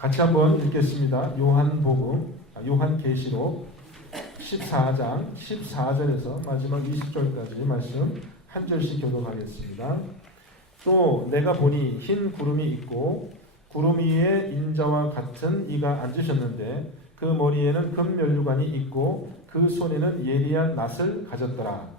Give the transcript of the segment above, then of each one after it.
같이 한번 읽겠습니다. 요한계시록 14장 14절에서 마지막 20절까지 말씀 한 절씩 교독하겠습니다. 또 내가 보니 흰 구름이 있고 구름 위에 인자와 같은 이가 앉으셨는데 그 머리에는 금면류관이 있고 그 손에는 예리한 낫을 가졌더라.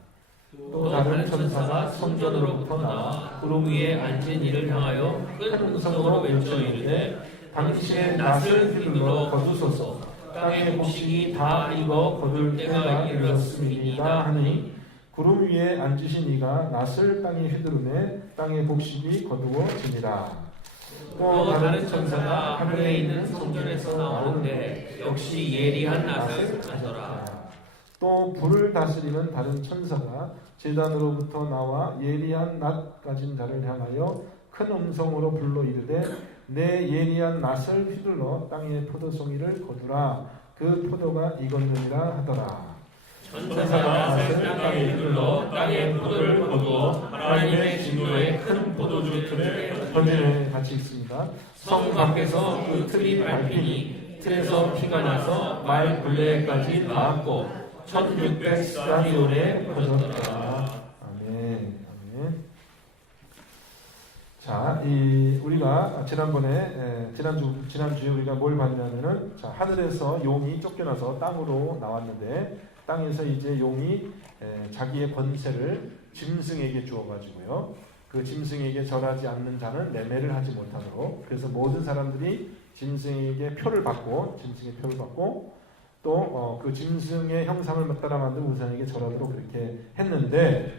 또 다른 천사가 성전으로부터 나와 구름 위에 앉은 이를 향하여 큰 음성으로 외쳐 이르되 당신의 낫을 휘둘러 거두소서. 땅의 곡식이 다 익어 거둘 때가 이르렀음이니이다 하니 구름 위에 앉으신 이가 낫을 땅에 휘두르매 땅의 곡식이 거두어지니라. 또 다른 천사가 하늘에 있는 성전에서 나오는데 역시 예리한 낫을 가져라. 또 불을 다스리는 다른 천사가 제단으로부터 나와 예리한 낫 가진 자를 향하여 큰 음성으로 불러 이르되 내 예리한 낫을 휘둘러 땅의 포도송이를 거두라. 그 포도가 익었느니라 하더라. 천사가 낫을 땅에 휘둘러 땅의 포도를 거두어 하나님의 진노의 큰 포도주 틈에 던지네. 같이 읽습니다. 성 밖에서 그 틀이 밟히니 틀에서 피가 나서 말 굴레까지 닿았고 1600스타디온에 퍼졌더라. 아멘. 아멘. 자, 우리가 지난주에 우리가 뭘 봤냐면은, 자, 하늘에서 용이 쫓겨나서 땅으로 나왔는데, 땅에서 이제 용이 자기의 권세를 짐승에게 주어가지고요. 그 짐승에게 절하지 않는 자는 매매를 하지 못하도록. 그래서 모든 사람들이 짐승의 표를 받고, 또 그 짐승의 형상을 따라 만든 우상에게 절하도록 그렇게 했는데,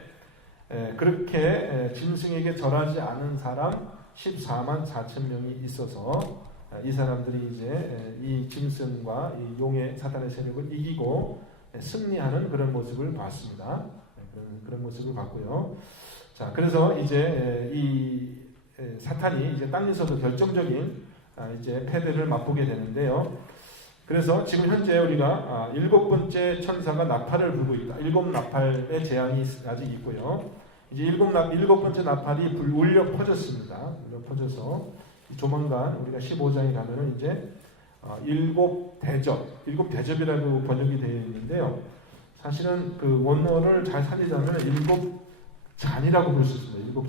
그렇게 짐승에게 절하지 않은 사람 14만 4천 명이 있어서 이 사람들이 이제 이 짐승과 이 용의 사탄의 세력을 이기고 승리하는 그런 모습을 봤습니다. 그런 모습을 봤고요. 자, 그래서 이제 이 사탄이 이제 땅에서도 결정적인 이제 패배를 맛보게 되는데요. 그래서 지금 현재 우리가 7번째 천사가 나팔을 불고 있다. 7나팔의 재앙이 아직 있고요. 이제 7번째 나팔이 울려 퍼졌습니다. 울려 퍼져서 조만간 우리가 15장에 가면은 이제 7대접이라고 번역이 되어 있는데요. 사실은 그 원어를 잘 살리자면 7잔이라고 볼 수 있습니다.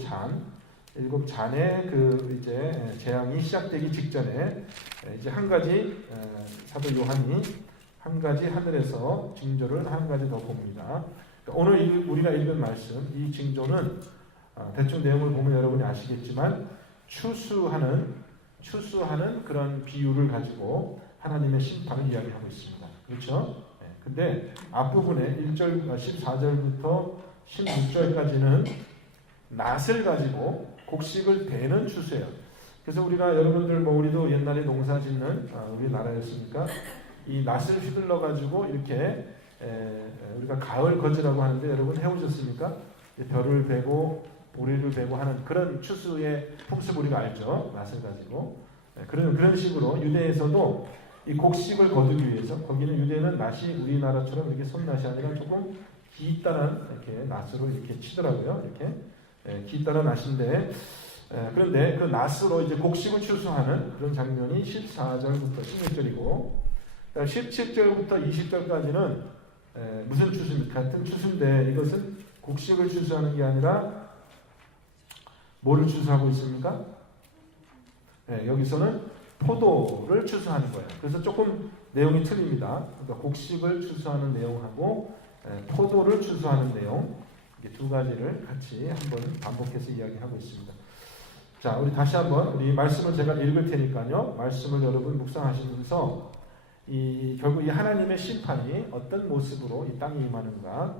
7잔의 그 이제 재앙이 시작되기 직전에 이제 한 가지 사도 요한이 한 가지 하늘에서 징조를 한 가지 더 봅니다. 그러니까 오늘 우리가 읽은 말씀, 이 징조는 대충 내용을 보면 여러분이 아시겠지만 추수하는 그런 비유를 가지고 하나님의 심판을 이야기하고 있습니다. 그렇죠? 근데 앞부분에 14절부터 16절까지는 낫을 가지고 곡식을 베는 추수예요. 그래서 우리가 여러분들 우리도 옛날에 농사 짓는 우리나라였으니까 이 낫을 휘둘러 가지고 이렇게 우리가 가을 거지라고 하는데 여러분 해오셨습니까? 벼를 베고 보리를 베고 하는 그런 추수의 풍습 우리가 알죠. 낫을 가지고 그런 식으로 유대에서도 이 곡식을 거두기 위해서 거기는 유대는 낫이 우리나라처럼 이렇게 손낫이 아니라 조금 기따란 이렇게 낫으로 이렇게 치더라고요. 이렇게 기따란 낫인데 그런데 그 낫으로 이제 곡식을 추수하는 그런 장면이 14절부터 16절이고 17절부터 20절까지는 무슨 추수입니까? 같은 추수인데 이것은 곡식을 추수하는 게 아니라 뭐를 추수하고 있습니까? 여기서는 포도를 추수하는 거예요. 그래서 조금 내용이 틀립니다. 그러니까 곡식을 추수하는 내용하고 포도를 추수하는 내용 이게 두 가지를 같이 한번 반복해서 이야기하고 있습니다. 자, 우리 다시 한번 우리 말씀을 제가 읽을 테니까요. 말씀을 여러분 묵상하시면서 결국 이 하나님의 심판이 어떤 모습으로 이 땅에 임하는가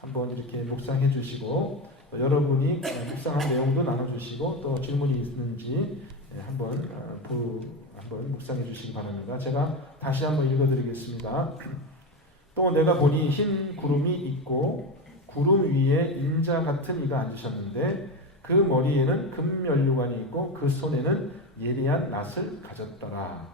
한번 이렇게 묵상해 주시고 여러분이 묵상한 내용도 나눠주시고 또 질문이 있는지 한번 묵상해 주시기 바랍니다. 제가 다시 한번 읽어드리겠습니다. 또 내가 보니 흰 구름이 있고 구름 위에 인자 같은 이가 앉으셨는데 그 머리에는 금면류관이 있고 그 손에는 예리한 낫을 가졌더라.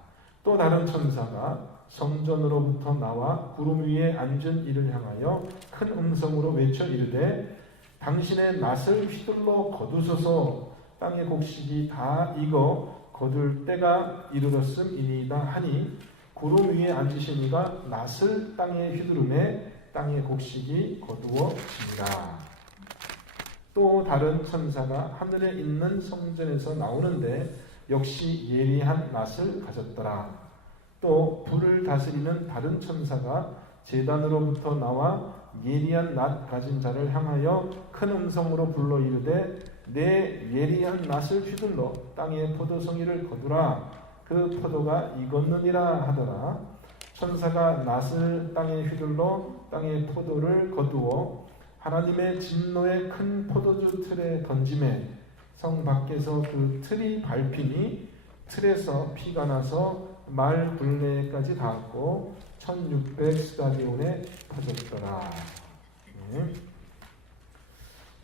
또 다른 천사가 성전으로부터 나와 구름 위에 앉은 이를 향하여 큰 음성으로 외쳐 이르되 당신의 낫을 휘둘러 거두소서. 땅의 곡식이 다 익어 거둘 때가 이르렀음이니이다 하니 구름 위에 앉으신 이가 낫을 땅에 휘두르매 땅의 곡식이 거두어지니라. 또 다른 천사가 하늘에 있는 성전에서 나오는데 역시 예리한 낫을 가졌더라. 또 불을 다스리는 다른 천사가 제단으로부터 나와 예리한 낫 가진 자를 향하여 큰 음성으로 불러 이르되 내 예리한 낫을 휘둘러 땅의 포도송이를 거두라. 그 포도가 익었느니라 하더라. 천사가 낫을 땅에 휘둘러 땅의 포도를 거두어 하나님의 진노의 큰 포도주 틀에 던지매 성 밖에서 그 틀이 밟히니 틀에서 피가 나서 말 둘레까지 닿았고 1600스타디온에 퍼졌더라. 네.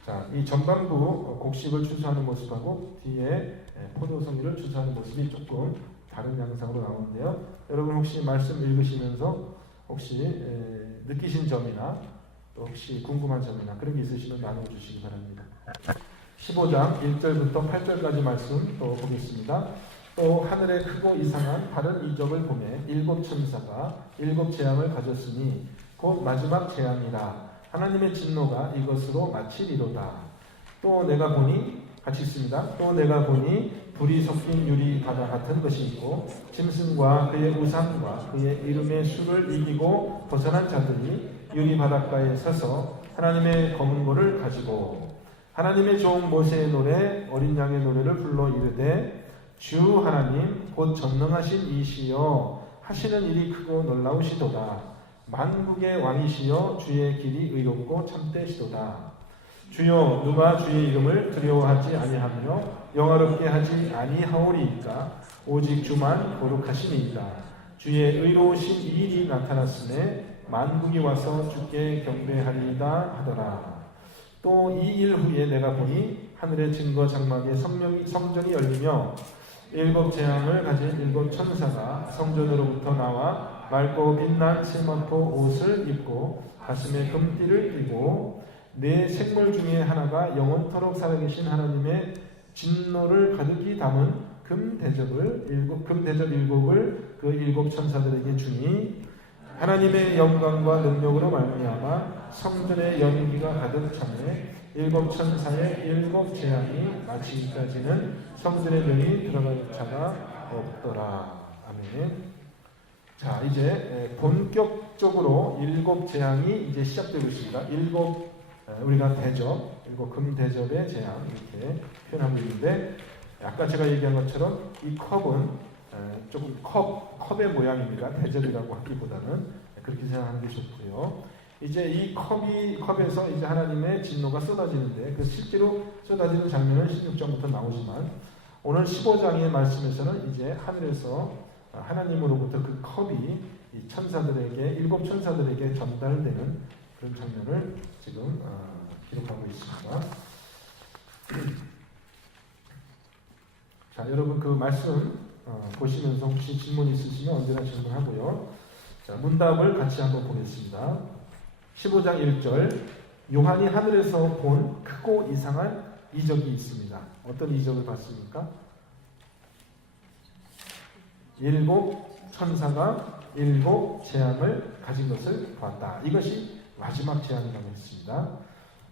자, 이 전반부 곡식을 추수하는 모습하고 뒤에 포도송이를 추수하는 모습이 조금 다른 양상으로 나오는데요. 여러분 혹시 말씀 읽으시면서 혹시 느끼신 점이나 또 혹시 궁금한 점이나 그런 게 있으시면 나눠주시기 바랍니다. 15장 1절부터 8절까지 말씀 또 보겠습니다. 또 하늘에 크고 이상한 다른 이적을 보매 일곱 천사가 일곱 재앙을 가졌으니 곧 마지막 재앙이라. 하나님의 진노가 이것으로 마치리로다. 또 내가 보니 같이 있습니다. 또 내가 보니 불이 섞인 유리 바다 같은 것이 있고 짐승과 그의 우상과 그의 이름의 수를 이기고 벗어난 자들이 유리 바닷가에 서서 하나님의 검은고를 가지고 하나님의 종 모세의 노래 어린 양의 노래를 불러 이르되 주 하나님 곧 전능하신 이시여 하시는 일이 크고 놀라우시도다. 만국의 왕이시여 주의 길이 의롭고 참되시도다. 주여 누가 주의 이름을 두려워하지 아니하며 영화롭게 하지 아니하오리이까 오직 주만 거룩하시니이다. 주의 의로우신 이 일이 나타났음에 만국이 와서 주께 경배하리이다 하더라. 또 이 일 후에 내가 보니 하늘의 증거 장막에 성전이 열리며 일곱 재앙을 가진 일곱 천사가 성전으로부터 나와 맑고 빛난 세마포 옷을 입고 가슴에 금띠를 띠고 네 생물 중에 하나가 영원토록 살아계신 하나님의 진노를 가득히 담은 금대접 일곱을 그 일곱 천사들에게 주니 하나님의 영광과 능력으로 말미암아 성전의 연기가 가득 차매 일곱 천사의 일곱 재앙이 마치기까지는 성전의 문이 들어갈 자가 없더라. 아멘. 자, 이제 본격적으로 일곱 재앙이 이제 시작되고 있습니다. 우리가 대접, 일곱 금대접의 재앙 이렇게 표현하고 있는데 아까 제가 얘기한 것처럼 이 컵은 조금 컵의 모양입니다. 대접이라고 하기보다는 그렇게 생각하는 게 좋고요. 이제 이 컵에서 이제 하나님의 진노가 쏟아지는데 그 실제로 쏟아지는 장면은 16장부터 나오지만 오늘 15장의 말씀에서는 이제 하늘에서 하나님으로부터 그 컵이 이 천사들에게 일곱 천사들에게 전달되는 그런 장면을 지금 기록하고 있습니다. 자, 여러분 그 말씀 보시면서 혹시 질문 있으시면 언제나 질문하고요. 자, 문답을 같이 한번 보겠습니다. 15장 1절 요한이 하늘에서 본 크고 이상한 이적이 있습니다. 어떤 이적을 봤습니까? 일곱 천사가 일곱 재앙을 가진 것을 봤다. 이것이 마지막 재앙이라고 했습니다.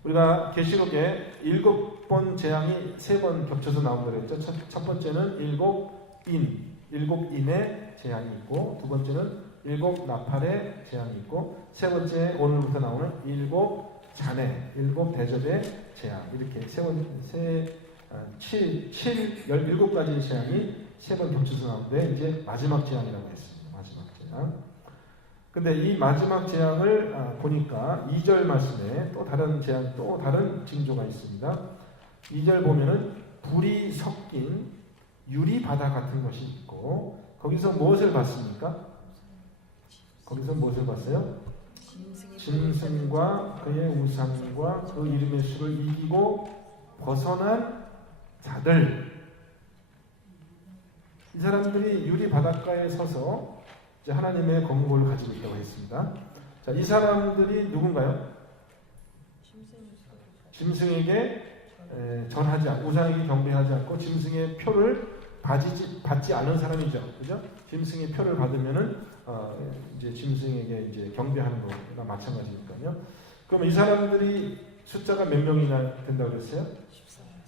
우리가 계시록에 7번 재앙이 3번 겹쳐서 나온다고 했죠. 첫 번째는 일곱 인의 재앙이 있고 두 번째는 일곱 나팔의 재앙이 있고 세 번째 오늘부터 나오는 일곱 잔의 일곱 대접의 재앙 이렇게 17가지의 재앙이 3번 겹쳐서 나오는데 이제 마지막 재앙이라고 했습니다. 마지막 재앙. 근데 이 마지막 재앙을 보니까 2절 말씀에 또 다른 재앙, 또 다른 징조가 있습니다. 2절 보면은 불이 섞인 유리 바다 같은 것이 있고 거기서 무엇을 봤습니까? 거기서 무엇을 봤어요? 짐승과 그의 우상과 그 이름의 수를 이기고 벗어난 자들. 이 사람들이 유리 바닷가에 서서 이제 하나님의 검은고를 가지고 있다고 했습니다. 자, 이 사람들이 누군가요? 짐승에게 절하지 않고 우상에게 경배하지 않고 짐승의 표를 받지 않은 사람이죠. 그죠? 짐승의 표를 받으면은 이제 짐승에게 이제 경배하는 거나 마찬가지니까요. 그러면 이 사람들이 숫자가 몇 명이나 된다고 그랬어요?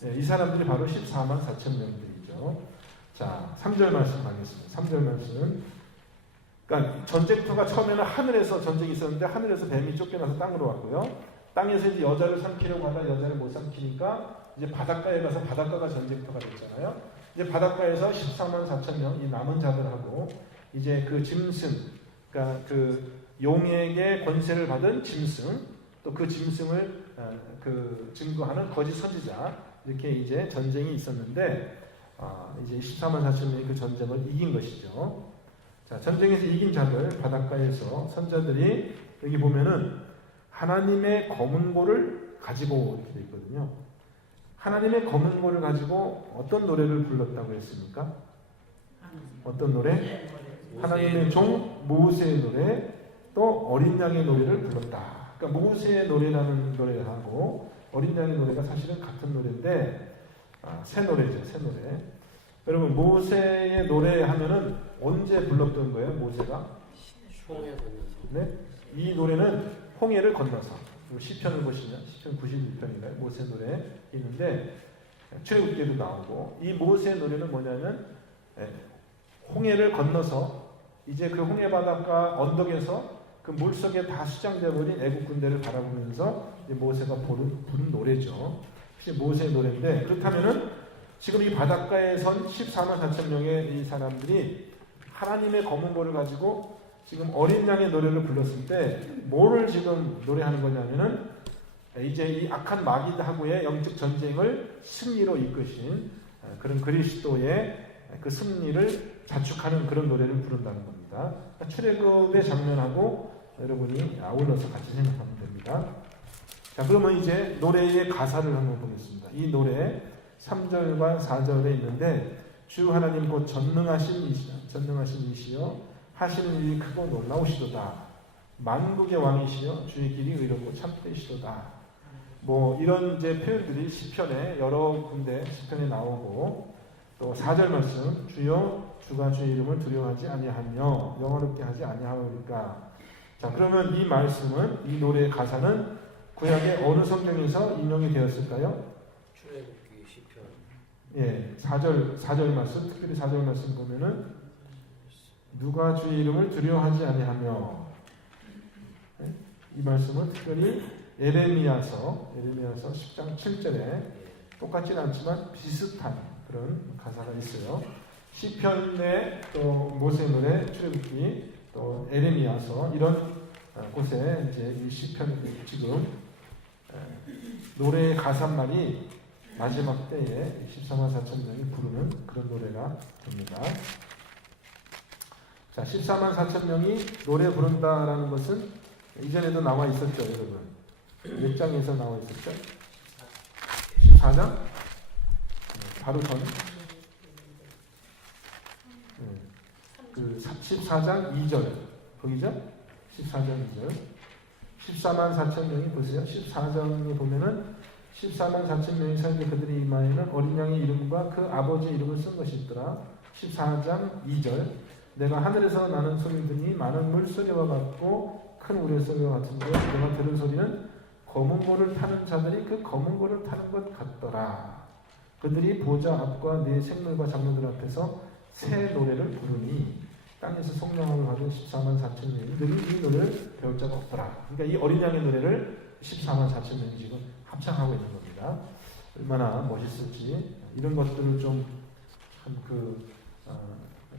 네, 이 사람들이 바로 14만 4천 명들이죠. 자, 3절 말씀 가겠습니다. 3절 말씀은 그러니까 전쟁터가 처음에는 하늘에서 전쟁이 있었는데 하늘에서 뱀이 쫓겨나서 땅으로 왔고요. 땅에서 이제 여자를 삼키려고 하다 여자를 못 삼키니까 이제 바닷가에 가서 바닷가가 전쟁터가 됐잖아요. 이제 바닷가에서 14만 4천 명 이 남은 자들하고 이제 그 짐승, 그러니까 그 용에게 권세를 받은 짐승, 또 그 짐승을 그 증거하는 거짓 선지자 이렇게 이제 전쟁이 있었는데 이제 14만 4천 명이 그 전쟁을 이긴 것이죠. 자, 전쟁에서 이긴 자들 바닷가에서 선자들이 여기 보면은 하나님의 검은고를 가지고 이렇게 돼 있거든요. 하나님의 검은고를 가지고 어떤 노래를 불렀다고 했습니까? 어떤 노래? 하나님의 종 모세의 노래, 또 어린 양의 노래를 불렀다. 그러니까 모세의 노래라는 노래하고 어린 양의 노래가 사실은 같은 노래인데 새 노래죠, 새 노래. 여러분 모세의 노래 하면은 언제 불렀던 거예요? 모세가? 홍해 건너서. 네, 이 노래는 홍해를 건너서. 시편을 보시면 시편 91편인가요? 모세 노래 있는데 출애굽기에도 나오고 이 모세 노래는 뭐냐면 홍해를 건너서 이제 그 홍해 바닷가 언덕에서 그 물속에 다 수장돼 버린 애국 군대를 바라보면서 이제 모세가 부른 노래죠. 혹시 모세의 노래인데 그렇다면은 지금 이 바닷가에 선 14만 4천 명의 이 사람들이 하나님의 검은고를 가지고 지금 어린 양의 노래를 불렀을 때 뭐를 지금 노래하는 거냐면은 이제 이 악한 마귀하고의 영적 전쟁을 승리로 이끄신 그런 그리스도의 그 승리를 자축하는 그런 노래를 부른다는 겁니다. 출애굽의 장면하고 여러분이 아울러서 같이 생각하면 됩니다. 자, 그러면 이제 노래의 가사를 한번 보겠습니다. 이 노래 3절과 4절에 있는데 주 하나님 곧 전능하신 이시여 하시는 일이 크고 놀라우시도다. 만국의 왕이시여 주의 길이 의롭고 참되시도다. 뭐 이런 이제 표현들이 시편에 여러 군데 시편에 나오고 또 4절 말씀 주여 주가 주의 이름을 두려워하지 아니하며 영화롭게 하지 아니하오리까. 자, 그러면 이 말씀은 이 노래의 가사는 구약의 어느 성경에서 인용이 되었을까요? 출애굽기 시편. 예, 4절 말씀, 특별히 4절 말씀 보면은 누가 주의 이름을 두려워하지 아니하며, 이 말씀은 특별히 에레미야서 10장 7절에 똑같지는 않지만 비슷한 그런 가사가 있어요. 시편에 또 모세 노래, 출애굽기, 또 에레미야서 이런 곳에 이제 이 시편 지금 노래의 가사말이 마지막 때에 14만 4천 명이 부르는 그런 노래가 됩니다. 자, 14만 4천 명이 노래 부른다라는 것은 이전에도 나와 있었죠, 여러분. 몇 장에서 나와 있었죠? 14장? 바로 전. 그 14장 2절. 거기죠? 14장 2절. 14만 4천 명이 보세요. 14장에 보면은 14만 4천 명이 살때 그들의 이마에는 어린 양의 이름과 그 아버지의 이름을 쓴 것이 있더라. 14장 2절. 내가 하늘에서 나는 소리를 듣니 많은 물소리와 같고 큰 우레소리와 같은데 내가 들은 소리는 검은 고를 타는 자들이 그 검은 고를 타는 것 같더라. 그들이 보좌 앞과 네 생물과 장로들 앞에서 새 노래를 부르니 땅에서 성령을 받은 14만 4천 명이 늘 이 노래를 배울 자가 없더라. 그러니까 이 어린 양의 노래를 14만 4천 명이 지금 합창하고 있는 겁니다. 얼마나 멋있을지 이런 것들을 좀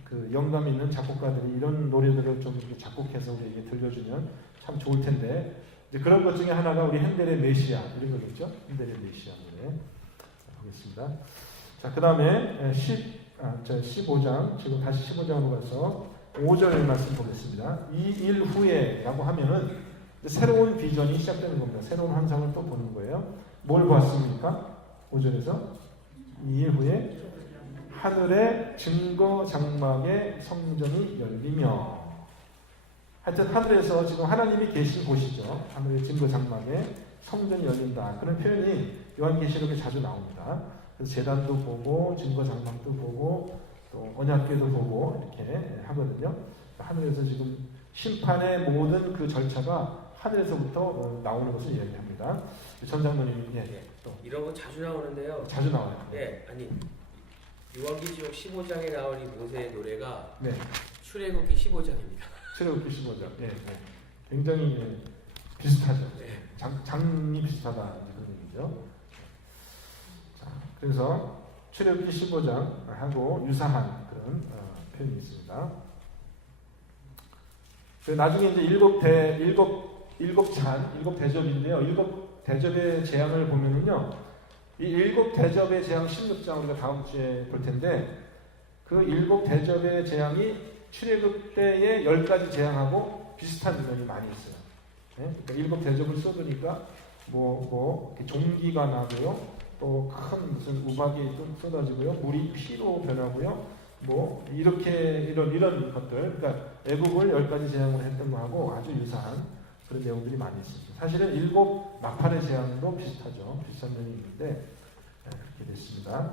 그 영감 있는 작곡가들이 이런 노래들을 좀 작곡해서 우리에게 들려주면 참 좋을 텐데 이제 그런 것 중에 하나가 우리 핸델의 메시아 이런 거겠죠? 핸델의 메시아 노래 보겠습니다. 자, 그 다음에 15장 지금 다시 15장으로 가서 5절 말씀 보겠습니다. 이 일 후에라고 하면은 새로운 비전이 시작되는 겁니다. 새로운 환상을 또 보는 거예요. 뭘 보았습니까? 5절에서 이 일 후에 하늘의 증거 장막의 성전이 열리며, 하여튼 하늘에서 지금 하나님이 계신 곳이죠. 하늘의 증거 장막에 성전이 열린다. 그런 표현이 요한계시록에 자주 나옵니다. 그래서 제단도 보고 증거 장막도 보고 또 언약궤도 보고 이렇게 하거든요. 하늘에서 지금 심판의 모든 그 절차가 하늘에서부터 나오는 것을 이야기합니다. 전 장로님, 또 이런 거 자주 나오는데요. 자주 나와요. 네, 아니 요한계시록 15장에 나온 이 모세의 노래가 네, 출애굽기 15장입니다. 출애굽기 15장. 굉장히 비슷하죠. 네. 장이 비슷하다 그런 얘기죠. 자, 그래서 출애굽기 15장하고 유사한 그런 표현이 있습니다. 나중에 이제 일곱 대접인데요. 일곱 대접의 재앙을 보면은요, 이 일곱 대접의 재앙 16장 우리가 다음 주에 볼 텐데, 그 일곱 대접의 재앙이 출애굽 때의 10가지 재앙하고 비슷한 면이 많이 있어요. 네? 그러니까 일곱 대접을 쏟으니까 종기가 나고요, 또 큰 무슨 우박이 쏟아지고요, 물이 피로 변하고요. 이런 것들, 그러니까 애국을 10가지 재앙을 했던 거하고 아주 유사한 그런 내용들이 많이 있습니다. 사실은 일곱 나팔의 재앙도 비슷하죠. 비슷한 면이 있는데 그렇게 됐습니다.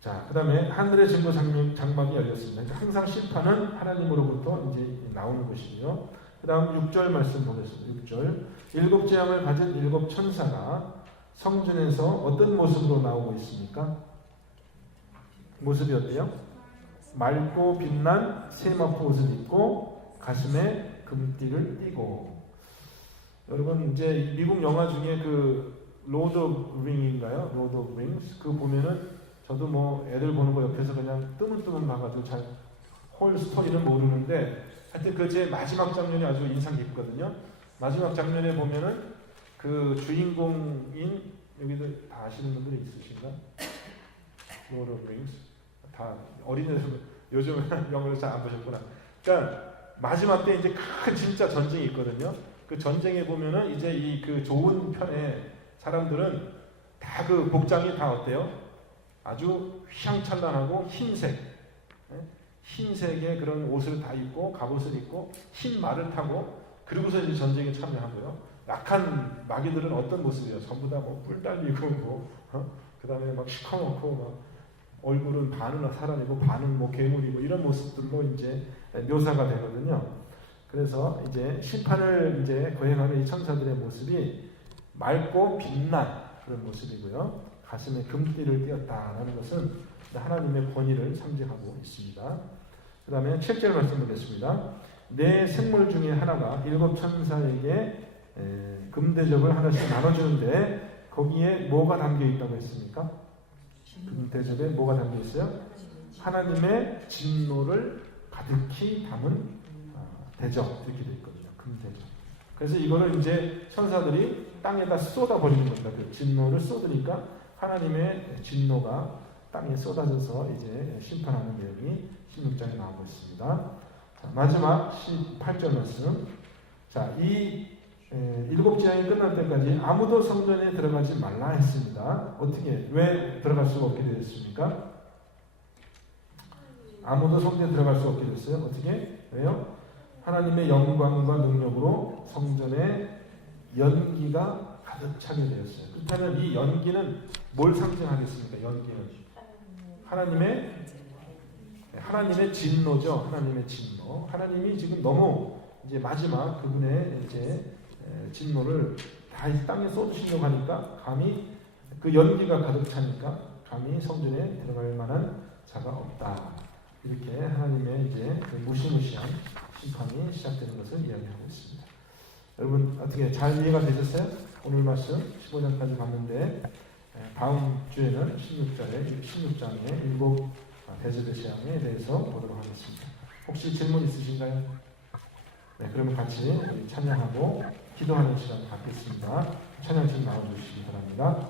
자, 그 다음에 하늘의 증거 장막이 열렸습니다. 그러니까 항상 심판은 하나님으로부터 이제 나오는 것이고요. 그 다음 6절 말씀 보겠습니다. 6절. 일곱 재앙을 가진 일곱 천사가 성전에서 어떤 모습으로 나오고 있습니까? 모습이 어때요? 맑고 빛난 세마포 옷을 입고 가슴에 금띠를 띠고. 여러분 이제 미국 영화 중에 그 로드 오브 링인가요? 로드 오브 링스 그 보면은 저도 애들 보는 거 옆에서 그냥 뜨문뜨문 봐가지고 잘 홀 스토리는 모르는데 하여튼 그 제 마지막 장면이 아주 인상 깊거든요. 마지막 장면에 보면은 그 주인공인 여기도 다 아시는 분들이 있으신가? 로드 오브 링스 다 어린애들 요즘 영어를 잘 안 보셨구나. 그러니까 마지막 때 이제 큰 진짜 전쟁이 있거든요. 그 전쟁에 보면은 이제 이 그 좋은 편의 사람들은 다 그 복장이 다 어때요? 아주 휘황찬란하고 흰색, 흰색의 그런 옷을 다 입고 갑옷을 입고 흰 말을 타고 그리고서 이제 전쟁에 참여하고요. 약한 마귀들은 어떤 모습이에요? 전부 다 뿔 달리고 그 다음에 막 시커멓고 막 얼굴은 반은 사람이고 반은 괴물이고 이런 모습들로 이제 묘사가 되거든요. 그래서 이제 심판을 이제 거행하는 이 천사들의 모습이 맑고 빛난 그런 모습이고요. 가슴에 금띠를 띄었다라는 것은 하나님의 권위를 상징하고 있습니다. 그 다음에 7절 말씀 보겠습니다. 내 생물 중에 하나가 일곱 천사에게 금대접을 하나씩 나눠주는데 거기에 뭐가 담겨 있다고 했습니까? 금대접에 뭐가 담겨 있어요? 하나님의 진노를 가득히 담은 대접 이렇게 되어 있거든요. 금대접. 그래서 이거를 이제 천사들이 땅에다 쏟아버리는 겁니다. 그 진노를 쏟으니까 하나님의 진노가 땅에 쏟아져서 이제 심판하는 내용이 16장에 나오고 있습니다. 자, 마지막 18절 말씀. 자, 이 일곱 재앙이 끝날 때까지 아무도 성전에 들어가지 말라 했습니다. 어떻게, 왜 들어갈 수가 없게 되었습니까? 아무도 성전에 들어갈 수 없게 됐어요. 어떻게? 왜요? 하나님의 영광과 능력으로 성전에 연기가 가득 차게 되었어요. 그렇다면 이 연기는 뭘 상징하겠습니까? 연기는 하나님의 진노죠. 하나님의 진노. 하나님이 지금 너무 이제 마지막 그분의 이제 진노를 다 이 땅에 쏟으시려고 하니까 감히 그 연기가 가득 차니까 감히 성전에 들어갈 만한 자가 없다. 이렇게 하나님의 이제 그 무시무시한 심판이 시작되는 것을 이야기하고 있습니다. 여러분 어떻게 잘 이해가 되셨어요? 오늘 말씀 15장까지 봤는데 다음 주에는 16장의 일곱 대접의 재앙에 대해서 보도록 하겠습니다. 혹시 질문 있으신가요? 네, 그러면 같이 찬양하고 기도하는 시간 갖겠습니다. 찬양팀 나와주시기 바랍니다.